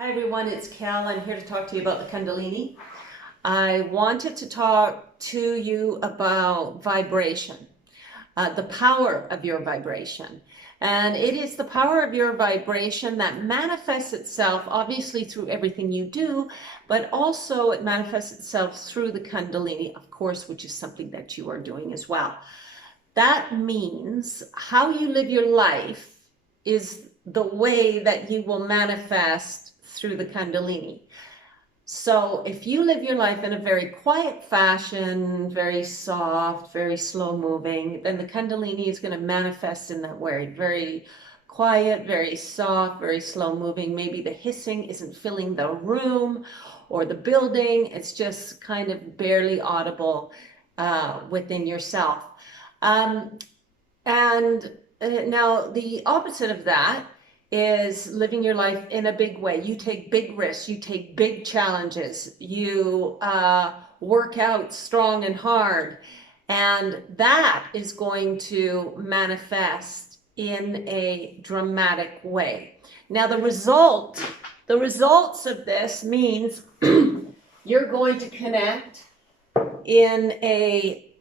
Hi everyone, it's Cal. I'm here to talk to you about the Kundalini. I wanted to talk to you about vibration, the power of your vibration. And it is the power of your vibration that manifests itself obviously through everything you do, but also it manifests itself through the Kundalini, of course, which is something that you are doing as well. That means how you live your life is the way that you will manifest through the Kundalini. So if you live your life in a very quiet fashion, very soft, very slow moving, then the Kundalini is going to manifest in that way. Very quiet, very soft, very slow moving. Maybe the hissing isn't filling the room or the building. It's just kind of barely audible within yourself. Now the opposite of that is living your life in a big way. You take big risks, you take big challenges, you work out strong and hard, and that is going to manifest in a dramatic way. Now the results of this means you're going to connect in a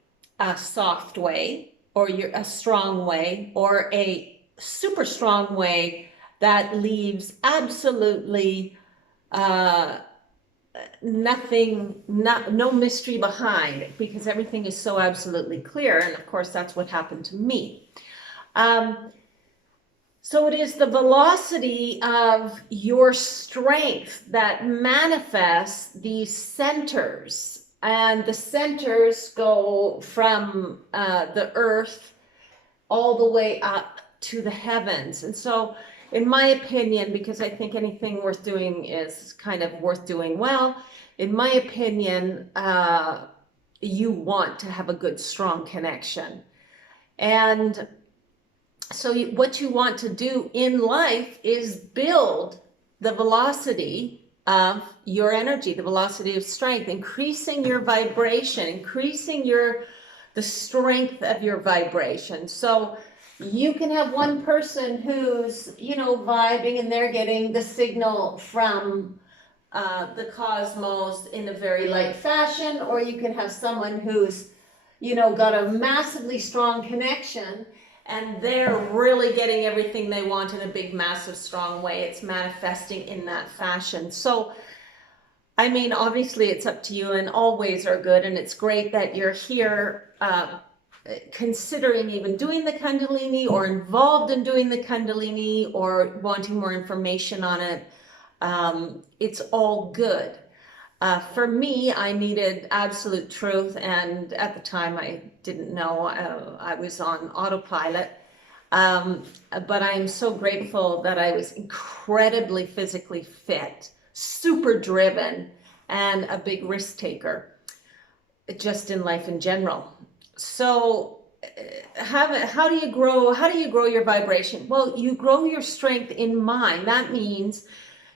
soft way, or a strong way, or a super strong way that leaves absolutely nothing, no mystery behind, because everything is so absolutely clear. And of course, that's what happened to me. So it is the velocity of your strength that manifests these centers. And the centers go from the earth all the way up to the heavens. And so in my opinion, because I think anything worth doing is kind of worth doing well, in my opinion, you want to have a good, strong connection. And so what you want to do in life is build the velocity of your energy, the velocity of strength, increasing your vibration, increasing the strength of your vibration. So you can have one person who's, vibing, and they're getting the signal from the cosmos in a very light fashion, or you can have someone who's, got a massively strong connection, and they're really getting everything they want in a big, massive, strong way. It's manifesting in that fashion. So, I mean, obviously it's up to you, and all ways are good, and it's great that you're here considering even doing the Kundalini, or involved in doing the Kundalini, or wanting more information on it. It's all good. For me, I needed absolute truth, and at the time I didn't know. I was on autopilot, but I am so grateful that I was incredibly physically fit, super driven, and a big risk taker, just in life in general. So how do you grow your vibration? Well, you grow your strength in mind. That means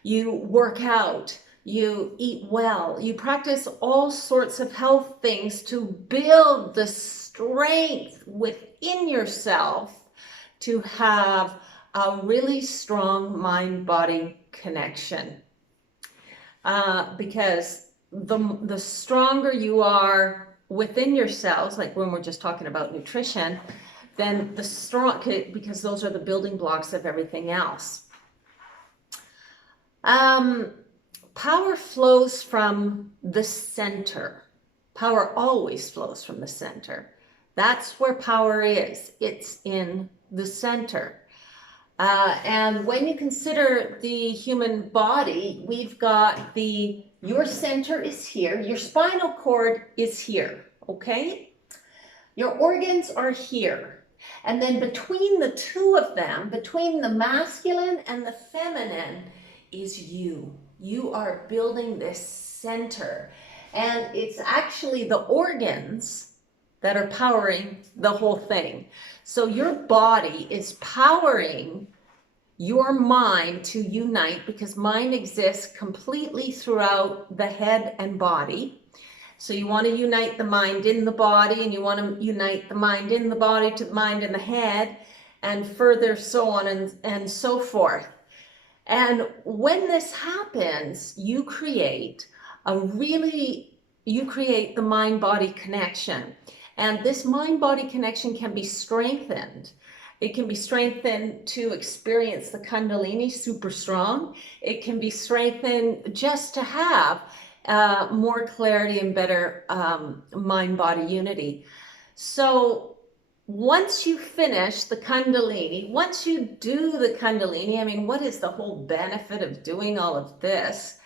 you work out, you eat well, you practice all sorts of health things to build the strength within yourself to have a really strong mind-body connection. Because the stronger you are within yourselves, like when we're just talking about nutrition, then because those are the building blocks of everything else. Power flows from the center. Power always flows from the center. That's where power is. It's in the center. And when you consider the human body, we've got your center is here, your spinal cord is here, okay? Your organs are here. And then between the two of them, between the masculine and the feminine, is you. You are building this center. And it's actually the organs that are powering the whole thing. So your body is powering your mind to unite, because mind exists completely throughout the head and body. So you want to unite the mind in the body, and you want to unite the mind in the body to the mind in the head, and further so on and so forth. And when this happens, you create the mind-body connection. And this mind-body connection can be strengthened. It can be strengthened to experience the Kundalini super strong. It can be strengthened just to have more clarity and better mind-body unity. So once you finish the Kundalini, once you do the Kundalini, I mean, what is the whole benefit of doing all of this?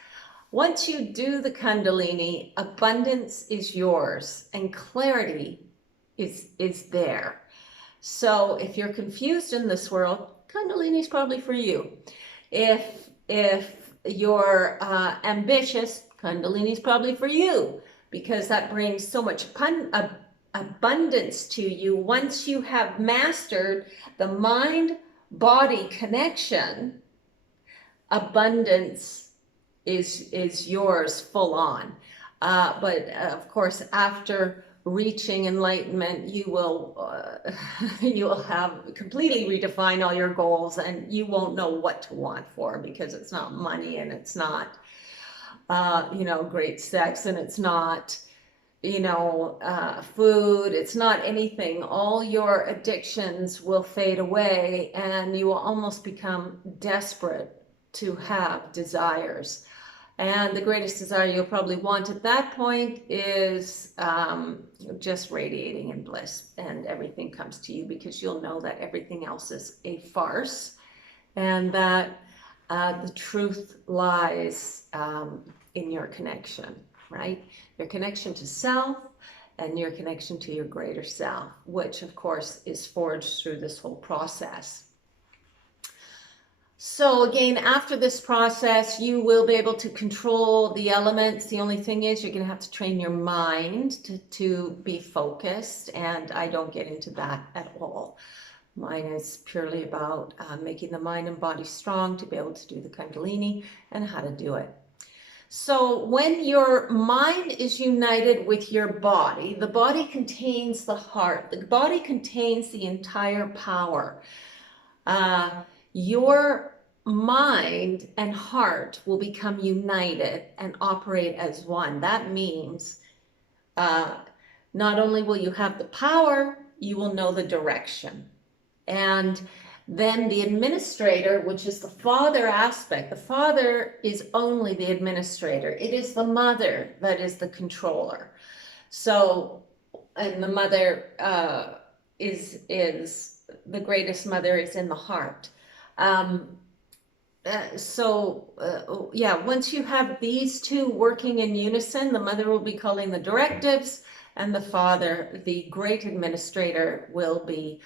Once you do the Kundalini, abundance is yours and clarity is there. So if you're confused in this world, Kundalini is probably for you. If you're ambitious, Kundalini is probably for you, because that brings so much abundance to you. Once you have mastered the mind-body connection, abundance is yours full on. But of course, after reaching enlightenment, you will have completely redefined all your goals, and you won't know what to want for, because it's not money, and it's not great sex, and it's not food, it's not anything. All your addictions will fade away, and you will almost become desperate to have desires. And the greatest desire you'll probably want at that point is just radiating in bliss, and everything comes to you, because you'll know that everything else is a farce, and that the truth lies in your connection, right? Your connection to self and your connection to your greater self, which of course is forged through this whole process. So again, after this process, you will be able to control the elements. The only thing is, you're going to have to train your mind to be focused, and I don't get into that at all. Mine is purely about making the mind and body strong to be able to do the Kundalini and how to do it. So when your mind is united with your body, the body contains the heart. The body contains the entire power. Your mind and heart will become united and operate as one. That means not only will you have the power, you will know the direction. And then the administrator, which is the father aspect, the father is only the administrator. It is the mother that is the controller. So, and the mother is the greatest mother is in the heart. Once you have these two working in unison, the mother will be calling the directives, and the father, the great administrator, will be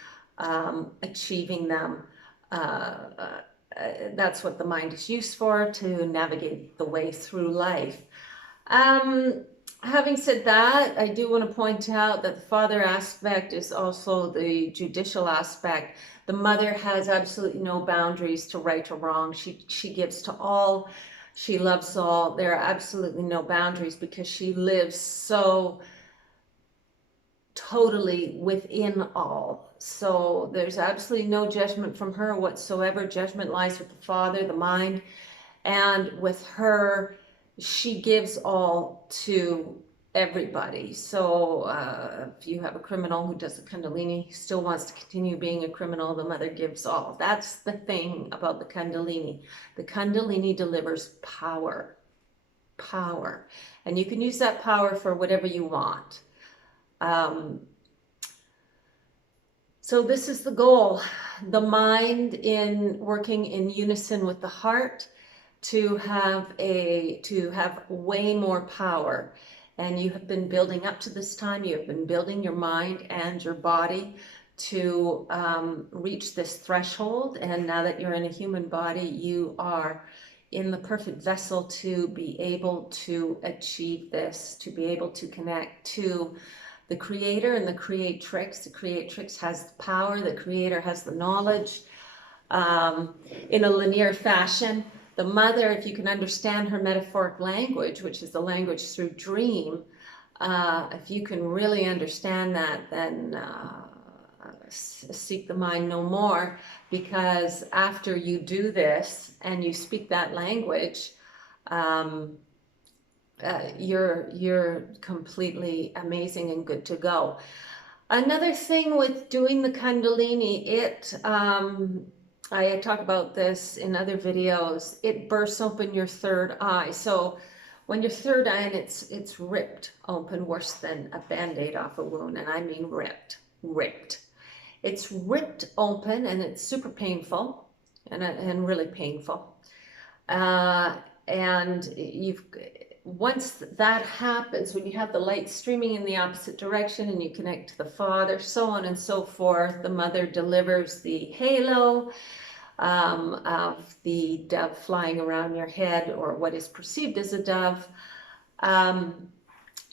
achieving them. That's what the mind is used for, to navigate the way through life. Having said that, I do want to point out that the father aspect is also the judicial aspect. The mother has absolutely no boundaries to right or wrong. She gives to all. She loves all. There are absolutely no boundaries, because she lives so totally within all. So there's absolutely no judgment from her whatsoever. Judgment lies with the father, the mind, and with her, she gives all to everybody. So if you have a criminal who does the Kundalini, he still wants to continue being a criminal, the mother gives all. That's the thing about the Kundalini. The Kundalini delivers power. Power. And you can use that power for whatever you want. So this is the goal. The mind in working in unison with the heart, to have way more power. And you have been building up to this time, you have been building your mind and your body to reach this threshold. And now that you're in a human body, you are in the perfect vessel to be able to achieve this, to be able to connect to the creator and the creatrix. The creatrix has the power, the creator has the knowledge, in a linear fashion. The mother, if you can understand her metaphoric language, which is the language through dream, if you can really understand that, then seek the mind no more, because after you do this and you speak that language, you're completely amazing and good to go. Another thing with doing the Kundalini, I talk about this in other videos, it bursts open your third eye. So when your third eye, and it's ripped open worse than a Band-Aid off a wound, and I mean ripped. It's ripped open and it's super painful and really painful. And once that happens, when you have the light streaming in the opposite direction and you connect to the Father, so on and so forth, the mother delivers the halo of the dove flying around your head, or what is perceived as a dove.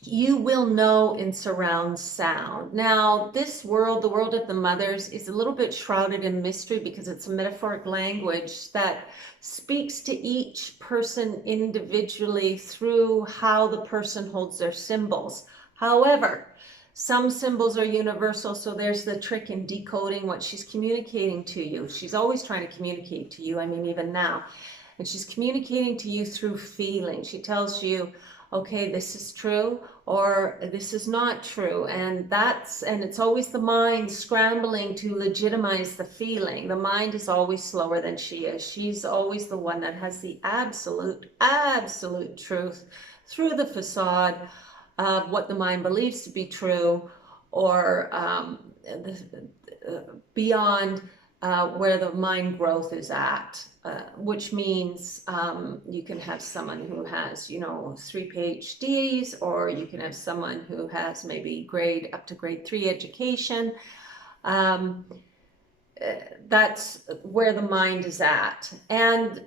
You will know in surround sound. Now, this world, the world of the mothers, is a little bit shrouded in mystery because it's a metaphoric language that speaks to each person individually through how the person holds their symbols. However, some symbols are universal, so there's the trick in decoding what she's communicating to you. She's always trying to communicate to you, I mean, even now. And she's communicating to you through feeling. She tells you, okay, this is true, or this is not true. And it's always the mind scrambling to legitimize the feeling. The mind is always slower than she is. She's always the one that has the absolute truth through the facade of what the mind believes to be true, or beyond where the mind growth is at, which means you can have someone who has, 3 PhDs, or you can have someone who has maybe up to grade 3 education. That's where the mind is at. And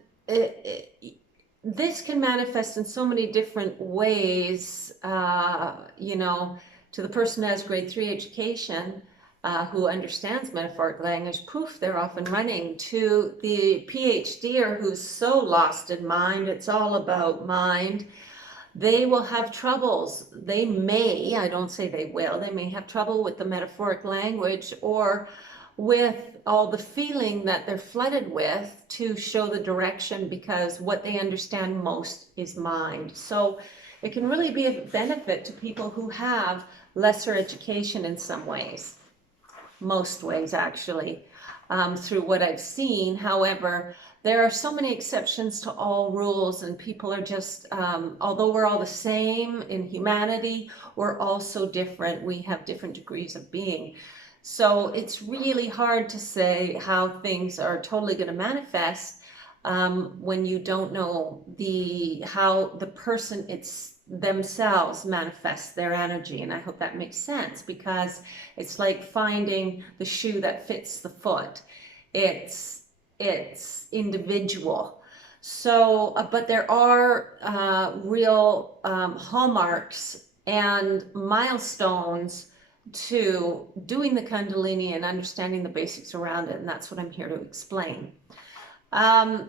this can manifest in so many different ways, to the person who has grade 3 education, who understands metaphoric language, poof, they're off and running. To the PhDer who's so lost in mind, it's all about mind, they will have troubles. They may, I don't say they will, they may have trouble with the metaphoric language, or with all the feeling that they're flooded with to show the direction, because what they understand most is mind. So it can really be a benefit to people who have lesser education in some ways. Most ways, actually, through what I've seen. However, there are so many exceptions to all rules, and people are just, although we're all the same in humanity, we're all so different. We have different degrees of being. So it's really hard to say how things are totally going to manifest when you don't know how the person themselves manifest their energy. And I hope that makes sense, because it's like finding the shoe that fits the foot. It's individual. So, but there are real hallmarks and milestones to doing the Kundalini and understanding the basics around it, and that's what I'm here to explain.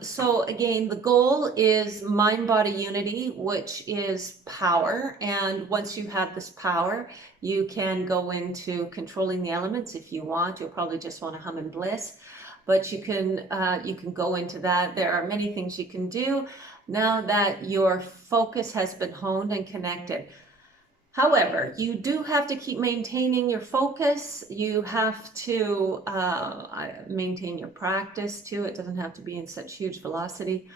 So again, the goal is mind-body unity, which is power. And once you have this power, you can go into controlling the elements if you want. You'll probably just want to hum in bliss, but you can go into that. There are many things you can do now that your focus has been honed and connected. However, you do have to keep maintaining your focus. You have to maintain your practice too. It doesn't have to be in such huge velocity.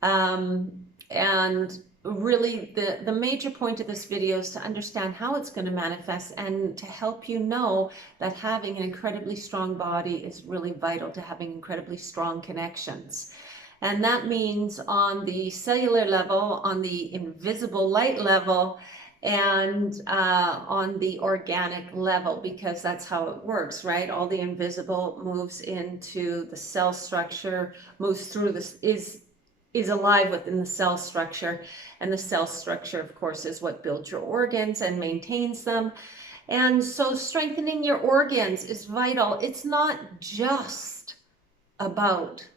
And really the major point of this video is to understand how it's going to manifest, and to help you know that having an incredibly strong body is really vital to having incredibly strong connections. And that means on the cellular level, on the invisible light level, and on the organic level, because that's how it works, right? All the invisible moves into the cell structure, moves through this, is alive within the cell structure. And the cell structure, of course, is what builds your organs and maintains them. And so strengthening your organs is vital. It's not just about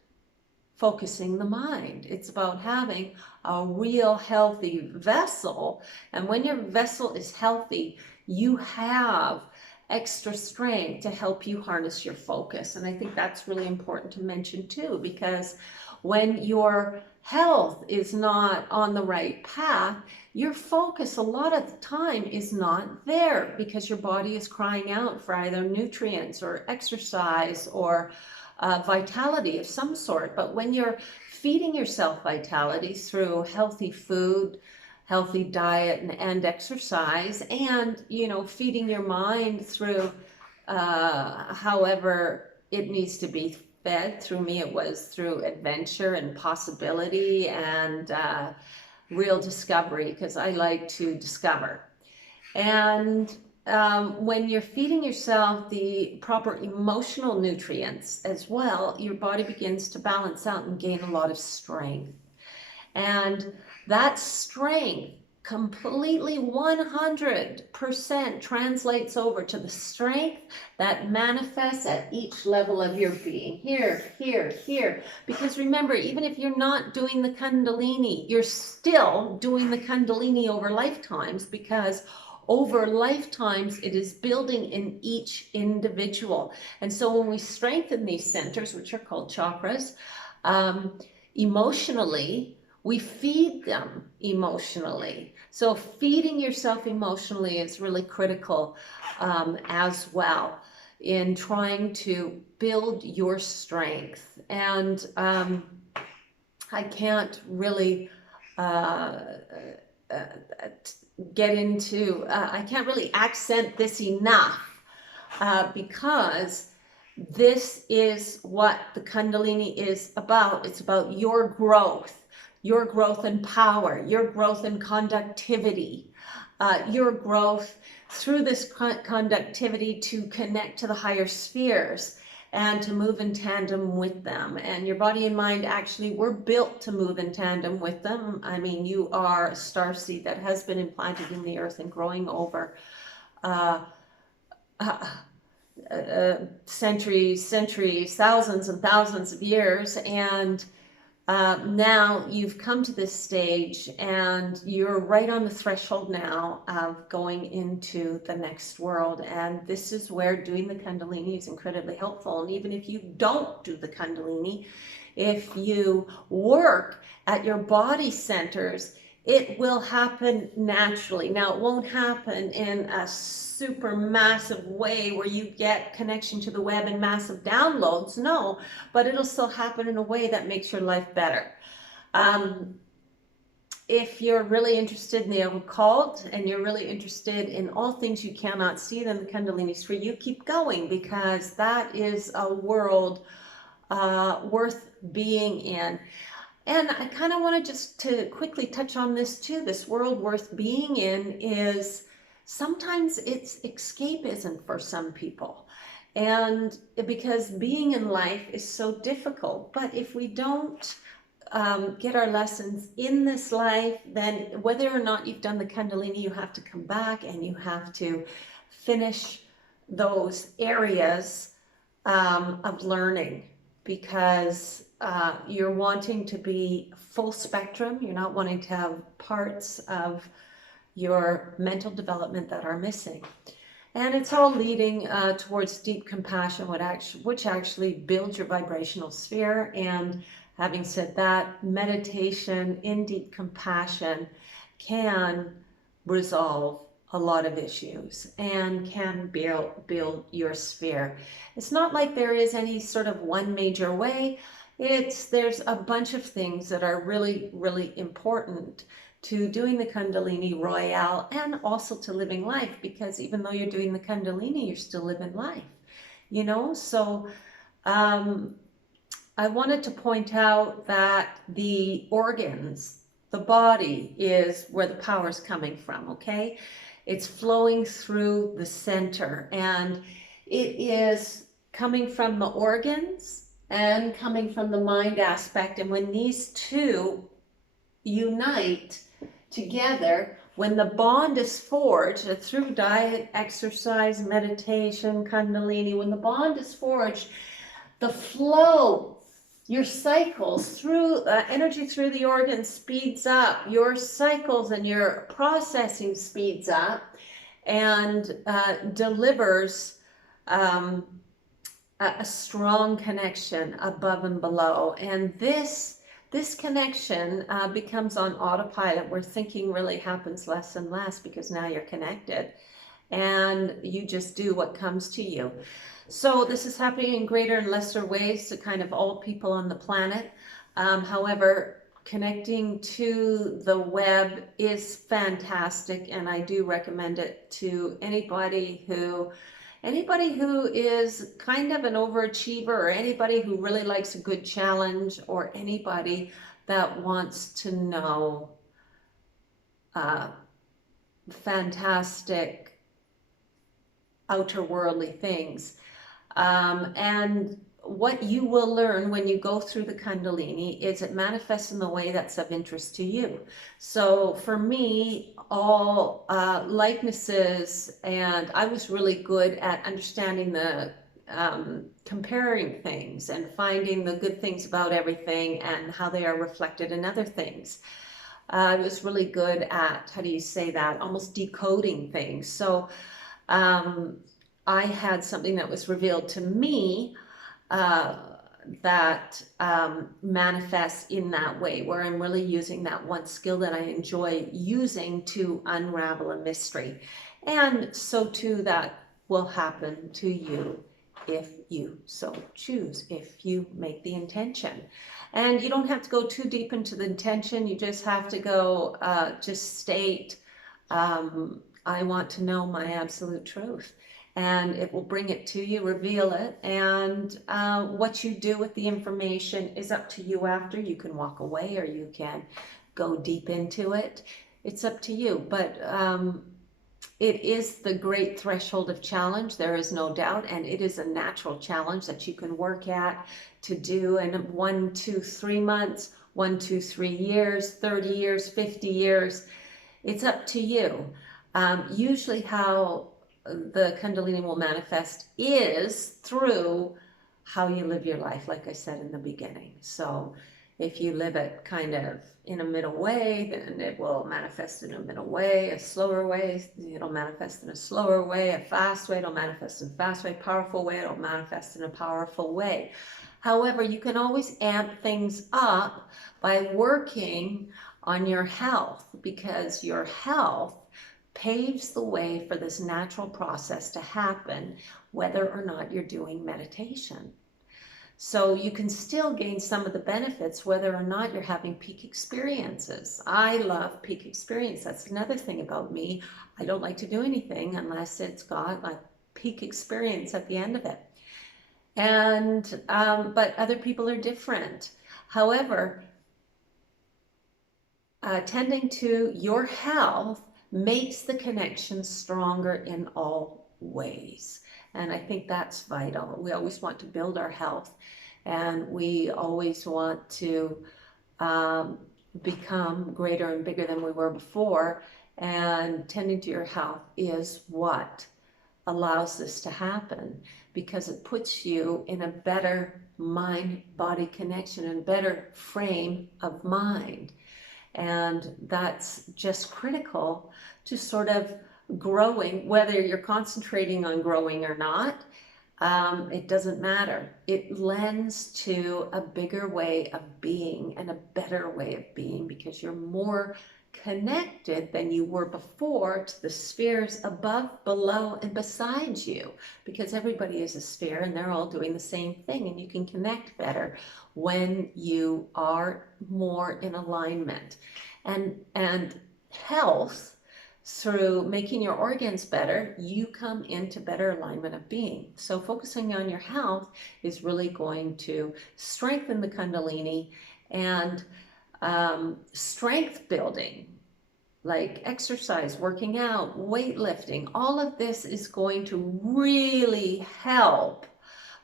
focusing the mind. It's about having a real healthy vessel. And when your vessel is healthy, you have extra strength to help you harness your focus. And I think that's really important to mention too, because when your health is not on the right path, your focus a lot of the time is not there because your body is crying out for either nutrients or exercise or vitality of some sort. But when you're feeding yourself vitality through healthy food, healthy diet, and exercise, and feeding your mind through however it needs to be fed. Through me, it was through adventure and possibility and real discovery, because I like to discover. And when you're feeding yourself the proper emotional nutrients as well, your body begins to balance out and gain a lot of strength. And that strength completely 100% translates over to the strength that manifests at each level of your being. Here, here, here. Because remember, even if you're not doing the Kundalini, you're still doing the Kundalini over lifetimes, because over lifetimes it is building in each individual. And so when we strengthen these centers, which are called chakras, emotionally, we feed them emotionally. So feeding yourself emotionally is really critical as well in trying to build your strength. And I can't really get into, I can't really accent this enough because this is what the Kundalini is about. It's about your growth in power, your growth in conductivity, your growth through this conductivity to connect to the higher spheres and to move in tandem with them. And your body and mind actually were built to move in tandem with them. I mean, you are a starseed that has been implanted in the earth and growing over centuries, thousands and thousands of years. And now you've come to this stage and you're right on the threshold now of going into the next world. And this is where doing the Kundalini is incredibly helpful. And even if you don't do the Kundalini, if you work at your body centers, it will happen naturally. Now, it won't happen in a super massive way where you get connection to the web and massive downloads, no, but it'll still happen in a way that makes your life better. If you're really interested in the occult and you're really interested in all things you cannot see, then the Kundalini is for you. Keep going, because that is a world worth being in. And I kind of want to quickly touch on this too. This world worth being in is sometimes it's escapism for some people. And because being in life is so difficult, but if we don't get our lessons in this life, then whether or not you've done the Kundalini, you have to come back and you have to finish those areas of learning, because you're wanting to be full spectrum. You're not wanting to have parts of your mental development that are missing. And it's all leading towards deep compassion, which actually builds your vibrational sphere. And having said that, meditation in deep compassion can resolve a lot of issues and can build your sphere. It's not like there is any sort of one major way. There's a bunch of things that are really, really important to doing the Kundalini Royale and also to living life, because even though you're doing the Kundalini, you're still living life, So I wanted to point out that the organs, the body is where the power is coming from, okay? It's flowing through the center, and it is coming from the organs and coming from the mind aspect. And when these two unite together, when the bond is forged through diet, exercise, meditation, Kundalini, when the bond is forged, the flow, your cycles through energy through the organs speeds up, your cycles and your processing speeds up, and delivers a strong connection above and below. And this connection becomes on autopilot, where thinking really happens less and less, because now you're connected and you just do what comes to you. So this is happening in greater and lesser ways to kind of all people on the planet. However, connecting to the web is fantastic, and I do recommend it to anybody who is kind of an overachiever, or anybody who really likes a good challenge, or anybody that wants to know fantastic outer worldly things. And what you will learn when you go through the Kundalini is it manifests in the way that's of interest to you. So for me, all likenesses, and I was really good at understanding the comparing things and finding the good things about everything and how they are reflected in other things. I was really good at, how do you say that, almost decoding things. So I had something that was revealed to me that manifests in that way, where I'm really using that one skill that I enjoy using to unravel a mystery. And so too, that will happen to you if you so choose, if you make the intention. And you don't have to go too deep into the intention. You just have to go, just state, I want to know my absolute truth. And it will bring it to you, reveal it. And what you do with the information is up to you after. You can walk away, or you can go deep into it. It's up to you. But it is the great threshold of challenge, there is no doubt. And it is a natural challenge that you can work at to do in 1, 2, 3 months, 1, 2, 3 years, 30 years, 50 years. It's up to you. Usually how the Kundalini will manifest is through how you live your life, like I said in the beginning. So if you live it kind of in a middle way, then it will manifest in a middle way. A slower way, it'll manifest in a slower way. A fast way, it'll manifest in a fast way. Powerful way, it'll manifest in a powerful way. However, you can always amp things up by working on your health, because your health paves the way for this natural process to happen, whether or not you're doing meditation. So you can still gain some of the benefits whether or not you're having peak experiences. I love peak experience. That's another thing about me. I don't like to do anything unless it's got a peak experience at the end of it. And but other people are different. However, tending to your health makes the connection stronger in all ways. And I think that's vital. We always want to build our health, and we always want to become greater and bigger than we were before. And tending to your health is what allows this to happen, because it puts you in a better mind-body connection and better frame of mind. And that's just critical to sort of growing, whether you're concentrating on growing or not. It doesn't matter. It lends to a bigger way of being and a better way of being, because you're more connected than you were before to the spheres above, below, and beside you, because everybody is a sphere and they're all doing the same thing. And you can connect better when you are more in alignment. And health, through making your organs better, you come into better alignment of being. So focusing on your health is really going to strengthen the Kundalini. And strength building, like exercise, working out, weightlifting, all of this is going to really help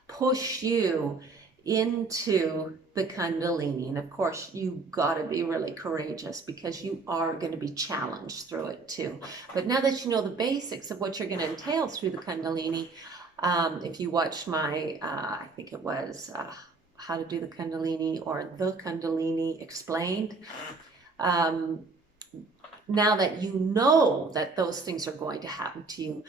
push you into the Kundalini. And of course, you've got to be really courageous, because you are going to be challenged through it too. But now that you know the basics of what you're going to entail through the Kundalini, if you watch my, I think it was How to Do the Kundalini, or The Kundalini Explained, Now that you know that those things are going to happen to you,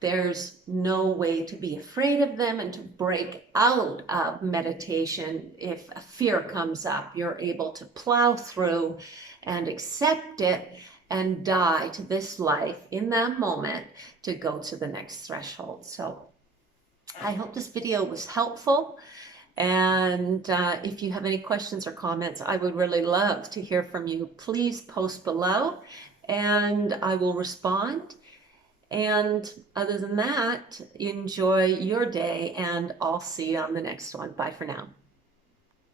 there's no way to be afraid of them and to break out of meditation. If a fear comes up, you're able to plow through and accept it and die to this life in that moment to go to the next threshold. So I hope this video was helpful. And if you have any questions or comments, I would really love to hear from you. Please post below and I will respond. And other than that, enjoy your day and I'll see you on the next one. Bye for now.